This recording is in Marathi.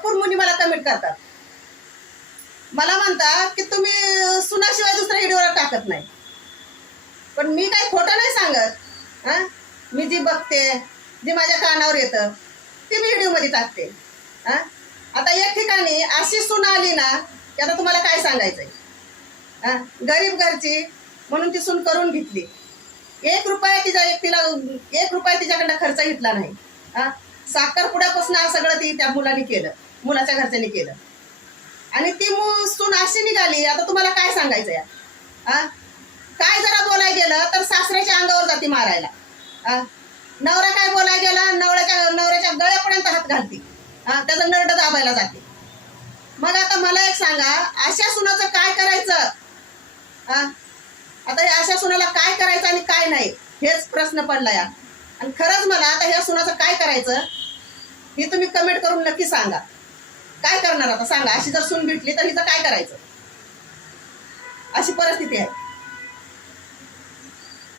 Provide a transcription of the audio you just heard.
भरपूर मुली मला कमेंट करतात, मला म्हणतात की तुम्ही सुनाशिवाय दुसऱ्या व्हिडिओवर टाकत नाही. पण मी काही खोटं नाही सांगत. हां, मी जी बघते, जी माझ्या कानावर येतं ते मी व्हिडिओमध्ये टाकते. हां, आता एक ठिकाणी अशी सून आली ना की आता तुम्हाला काय सांगायचंय. हां, गरीब घरची म्हणून ती सून करून घेतली. 1 रुपया तिच्याकडनं खर्च घेतला नाही. हां, साखरपुड्यापासून सगळं ती त्या मुलांनी केलं, मुलाच्या घरच्यांनी केलं. आणि ती सून अशी निघाली, आता तुम्हाला काय सांगायचं या. हां, काय जरा बोलायला गेलं तर सासऱ्याच्या अंगावर जाती मारायला. नवरा काय बोलायला गेला, नवऱ्याच्या गळ्यापर्यंत हात घालती. त्याचं नरड दाबायला जाते. मग आता मला एक सांगा, अशा सुनाचं काय करायचं. आता या अशा सुनाला काय करायचं आणि काय नाही हेच प्रश्न पडला या. आणि खरंच मला आता ह्या सुनाचं काय करायचं हे तुम्ही कमेंट करून नक्की सांगा. काय करणार आता सांगा, अशी जर सून भेटली तर हिचं काय करायचं. अशी परिस्थिती आहे.